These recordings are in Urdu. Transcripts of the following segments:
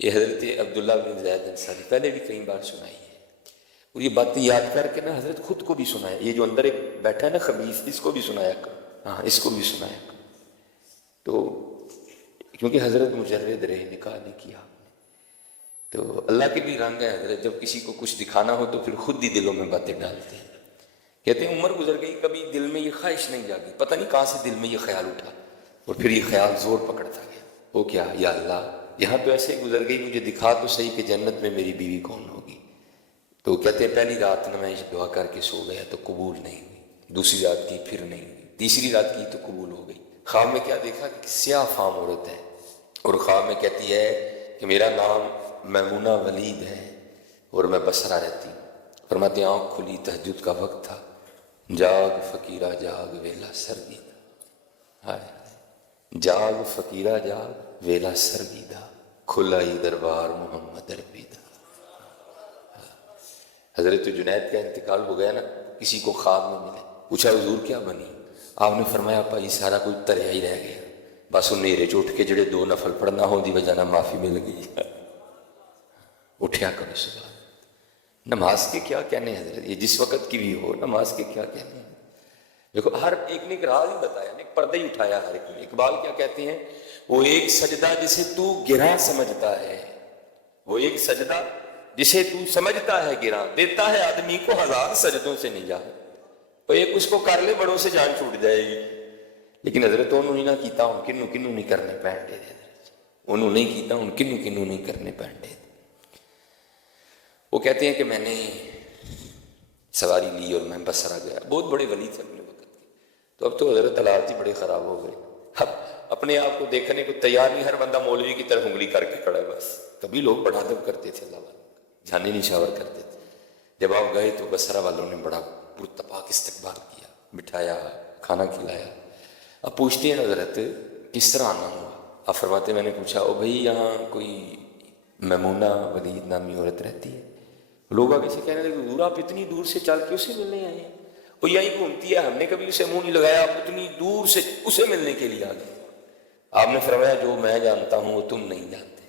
یہ حضرت عبداللہ بن زید انصاری پہلے بھی کئی بار سنائی ہے، اور یہ باتیں یاد کر کے نا حضرت خود کو بھی سنایا، یہ جو اندر ایک بیٹھا ہے نا خبیث، اس کو بھی سنایا کرو، ہاں اس کو بھی سنایا کرو۔ تو کیونکہ حضرت مجرد رہے، نکاح نہیں کیا، تو اللہ کے بھی رنگ ہے حضرت، جب کسی کو کچھ دکھانا ہو تو پھر خود ہی دلوں میں باتیں ڈالتے ہیں۔ کہتے ہیں عمر گزر گئی، کبھی دل میں یہ خواہش نہیں جاگی، پتہ نہیں کہاں سے دل میں یہ خیال اٹھا، اور پھر یہ خیال زور پکڑتا گیا، وہ کیا، یا اللہ یہاں تو ایسے گزر گئی، مجھے دکھا تو صحیح کہ جنت میں میری بیوی کون ہوگی۔ تو کہتے ہیں پہلی رات میں دعا کر کے سو گیا تو قبول نہیں ہوئی، دوسری رات کی پھر نہیں ہوئی، تیسری رات کی تو قبول ہو گئی۔ خواب میں کیا دیکھا کہ سیاہ فام عورت ہے، اور خواب میں کہتی ہے کہ میرا نام میمونہ ولید ہے اور میں بصرہ رہتی ہوں۔ فرماتے ہیں آنکھ کھلی، تہجد کا وقت تھا، جاگ فقیرہ جاگ ویلا سرگیدہ، ہائے جاگ فقیرہ جاگ ویلا سرگیدہ، کھلائی دربار محمد عربیدہ۔ حضرت جنید کا انتقال ہو گیا نا، کسی کو خواب میں ملے، پوچھا حضور کیا بنی؟ آپ نے فرمایا پائی سارا کوئی تریا ہی رہ گیا، بس نیرے چ اٹھ کے جڑے 2 نفل پڑھنا ہوں دی وجہ نہ معافی مل گئی۔ اٹھیا کرو صبح، نماز کے کیا کہنے ہیں حضرت، یہ جس وقت کی بھی ہو نماز کے کیا کہنے ہیں۔ دیکھو ہر ایک نے ایک راز ہی بتایا، ایک پردہ ہی اٹھایا ہر ایک نے۔ اقبال کیا کہتے ہیں، وہ ایک سجدہ جسے تو گراں سمجھتا ہے، وہ ایک سجدہ جسے تو سمجھتا ہے گراں، دیتا ہے آدمی کو 1000 سجدوں سے نجات۔ وہ ایک اس کو کر لے بڑوں سے جان چھوٹ جائے گی، لیکن حضرت انہوں نے نہ کیتا ہوں کنوں کنوں نہیں کرنے پینڈے، انہوں نہیں کیتا ہوں کنوں کنوں نہیں کرنے پینڈے۔ وہ کہتے ہیں کہ میں نے سواری لی اور میں بصرہ گیا، بہت بڑے ولی تھے اپنے وقت کے، تو اب تو حضرت حالات ہی بڑے خراب ہو گئے، اب اپنے آپ کو دیکھنے کو تیار نہیں، ہر بندہ مولوی کی طرف انگلی کر کے کھڑا ہے بس۔ کبھی لوگ بڑا ادب کرتے تھے اللہ والوں کا، جانے نشاور کرتے تھے۔ جب آپ گئے تو بصرہ والوں نے بڑا پرتپاک استقبال کیا، بٹھایا، کھانا کھلایا۔ اب پوچھتے ہیں حضرت کس طرح آنا ہوا؟ آپ فرماتے میں نے پوچھا او بھائی یہاں کوئی میمونہ ولید نامی عورت رہتی ہے؟ لوگ آگے سے کہنے لگے حضور آپ اتنی دور سے چل کے اسے ملنے آئے ہیں، وہ یہی گھومتی ہے، ہم نے کبھی اسے منہ نہیں لگایا، آپ اتنی دور سے اسے ملنے کے لیے آ گئے۔ آپ نے فرمایا جو میں جانتا ہوں وہ تم نہیں جانتے۔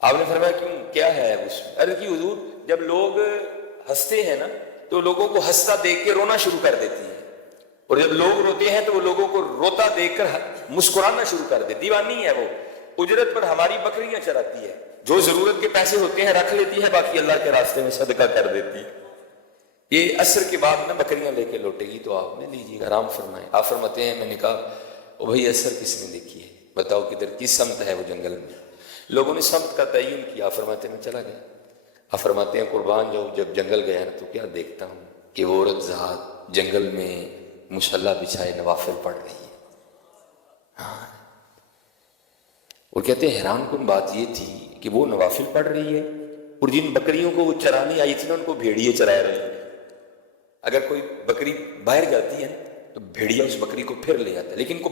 آپ نے فرمایا کیوں، کیا ہے اس میں؟ عرض کی حضور جب لوگ ہنستے ہیں نا تو لوگوں کو ہنستا دیکھ کے رونا شروع کر دیتی ہیں، اور جب لوگ روتے ہیں تو وہ لوگوں کو روتا دیکھ کر مسکرانا شروع کر دیتی۔ دیوانی ہے وہ، اجرت پر ہماری بکریاں چراتی ہے، جو ضرورت کے پیسے ہوتے ہیں رکھ لیتی ہے، باقی اللہ کے راستے میں صدقہ کر دیتی ہے۔ یہ عصر کے بعد نا بکریاں لے کے لوٹے گی تو آپ نے لیجیے آرام فرمائیں۔ آپ فرماتے ہیں میں نے کہا او بھائی عصر کس نے دیکھی ہے، بتاؤ کدھر کس سمت ہے وہ جنگل میں؟ لوگوں نے سمت کا تعین کیا، آپ فرماتے ہیں میں چلا گیا۔ آپ فرماتے ہیں قربان جاؤ جب جنگل گیا نا تو کیا دیکھتا ہوں کہ وہ عورت ذات جنگل میں مصلی بچھائے نوافل پڑھ رہی ہے۔ ہاں، اور کہتے ہیں حیران کن بات یہ تھی کہ وہ نوافل پڑھ رہی ہے اور جن بکریوں کو وہ چرانے آئی تھی نا ان کو بھیڑیے چرا رہے ہیں۔ اگر کوئی بکری باہر جاتی ہے تو بھیڑیا اس بکری کو پھر لے آتا ہے، لیکن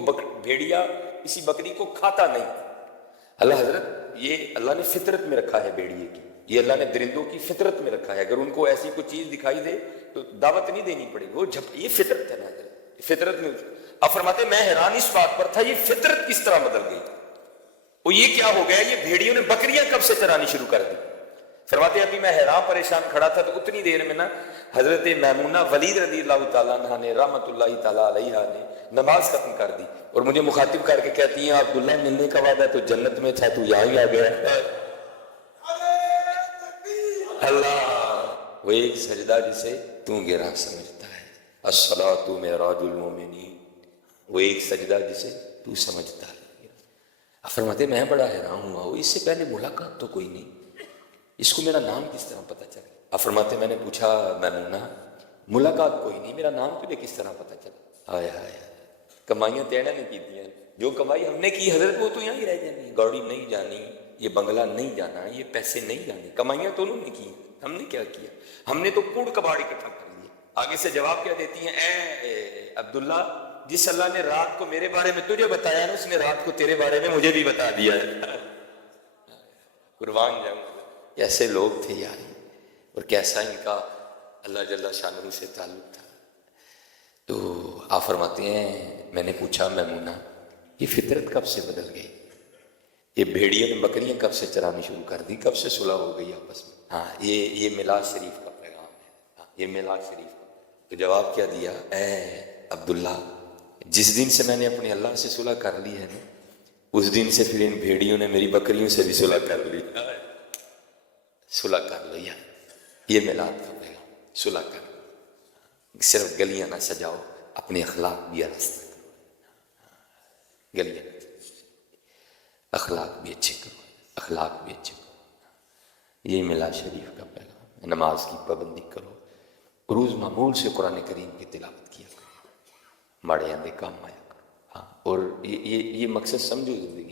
بھیڑیا کسی بکری کو کھاتا نہیں۔ اللہ حضرت یہ اللہ نے فطرت میں رکھا ہے بھیڑیے کی، یہ اللہ نے درندوں کی فطرت میں رکھا ہے، اگر ان کو ایسی کوئی چیز دکھائی دے تو دعوت نہیں دینی پڑے گی، وہ یہ فطرت ہے نا حضرت، فطرت میں۔ اب فرماتے میں حیران اس بات پر تھا یہ فطرت کس طرح بدل گئی، وہ یہ کیا ہو گیا، یہ بھیڑیوں نے بکریاں کب سے چرانی شروع کر دی؟ فرماتے ابھی میں حیران پریشان کھڑا تھا تو اتنی دیر میں نا حضرت میمونہ ولید رضی اللہ تعالیٰ عنہ نے رحمت اللہ تعالیٰ علیہ نے نماز ختم کر دی اور مجھے مخاطب کر کے کہتی ہیں عبداللہ ملنے کا وعدہ تو جنت میں تھا، تو یہاں ہی آ گیا۔ اللہ وہ ایک سجدہ جسے تو گراں سمجھتا ہے، الصلاۃ معراج المومنین، وہ ایک سجدہ جسے تو سمجھتا ہے۔ فرماتے میں بڑا حیران ہوا، اس سے پہلے ملاقات تو کوئی نہیں، اس کو میرا نام کس طرح پتہ چلا؟ فرماتے میں نے پوچھا میمونہ ملاقات کوئی نہیں، میرا نام تجھے کس طرح پتہ چلا؟ ہائے ہائے، کمائیاں تیڑا نہیں کیتی ہیں، جو کمائی ہم نے کی حضرت وہ تو یہاں ہی رہ جانی، گاڑی نہیں جانی، یہ بنگلہ نہیں جانا، یہ پیسے نہیں جانے، کمائیاں تو انہوں نے کی، ہم نے کیا کیا؟ ہم نے تو کوڑ کباڑ اکٹھا کر لیے۔ آگے سے جواب کیا دیتی ہیں، اے عبداللہ جس اللہ نے رات کو میرے بارے میں تجھے بتایا نا اس نے رات کو تیرے بارے میں مجھے بھی بتا دیا ہے۔ قربان جاؤں، ایسے لوگ تھے یار، اور کیسا ان کا اللہ جل شانہ سے تعلق تھا۔ تو آپ فرماتے ہیں میں نے پوچھا میمونہ یہ فطرت کب سے بدل گئی؟ یہ بھیڑیوں نے بکریاں کب سے چرانی شروع کر دی، کب سے صلح ہو گئی آپس میں؟ ہاں یہ میلاد شریف کا پیغام ہے، ہاں یہ میلاد شریف کا۔ تو جواب کیا دیا؟ اے عبداللہ، جس دن سے میں نے اپنے اللہ سے صلح کر لی ہے نا، اس دن سے پھر ان بھیڑیوں نے میری بکریوں سے بھی صلح کر لی، صلح کر لیا۔ یہ میلاد کا پیغام، صلح کر، صرف گلیاں نہ سجاؤ، اپنے اخلاق بھی آراستہ کرو، گلیاں نہ اخلاق بھی اچھے کرو، اخلاق بھی اچھے کرو۔ یہ میلاد شریف کا پیغام ہے۔ نماز کی پابندی کرو، روز معمول سے قرآن کریم کی تلاوت کیا کرو، ماڑے آندے کام آیا کرو، ہاں۔ اور یہ مقصد سمجھو زندگی